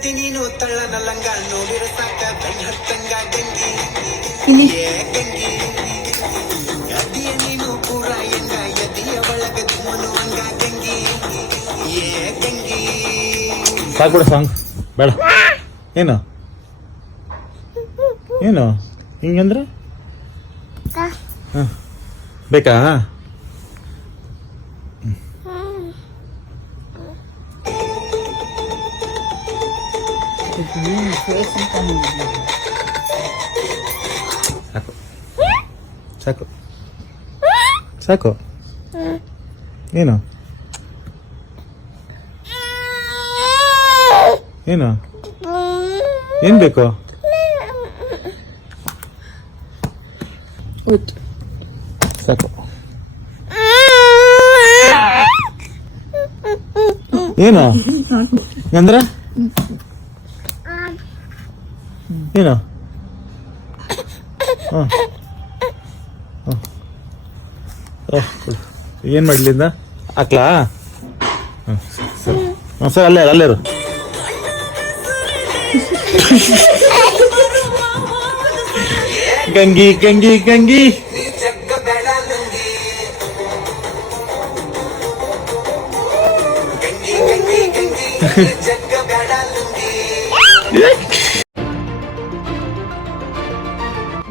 ತಳ್ಳನ ಲಂಗ ನೋಡಿರ ಸಾಕ ಬೆಣ್ಣ ಹತ್ತಂಗ ಗಂಗಿ ಇಲ್ಲಿ ಏ ಗಂಗಿ ಗದಿಯ ನೀನು ಪೂರ ಎಂಗ ಎದಿಯ ಒಳಗ ದುಮ್ಮನು ಹಂಗ ಗಂಗಿ ಏ ಗಂಗಿ ಸಾಕು ಬಿಡು ಸಾಂಗ್ ಬೇಡ ಏನು ಏನು ಹಿಂಗಂದ್ರೆ ಹಾಂ ಬೇಕಾ ಸಾಕು ಸಾಕು ಸಾಕು ಏನು ಏನು ಏನು ಬೇಕು ಸಾಕು ಏನು ಅಂದ್ರೆ ಏನು? ಹಾಂ. ಏನು ಮಾಡಲಿಂದ ಹಾಕ್ಲಾ ಹಾಂ ಸರಿ. ಹಾಂ ಸರ್ ಅಲ್ಲೇ ಗಂಗಿ ಅಲ್ಲೇ ಇರು. ಗಂಗಿ ಗಂಗಿ ಗಂಗಿ.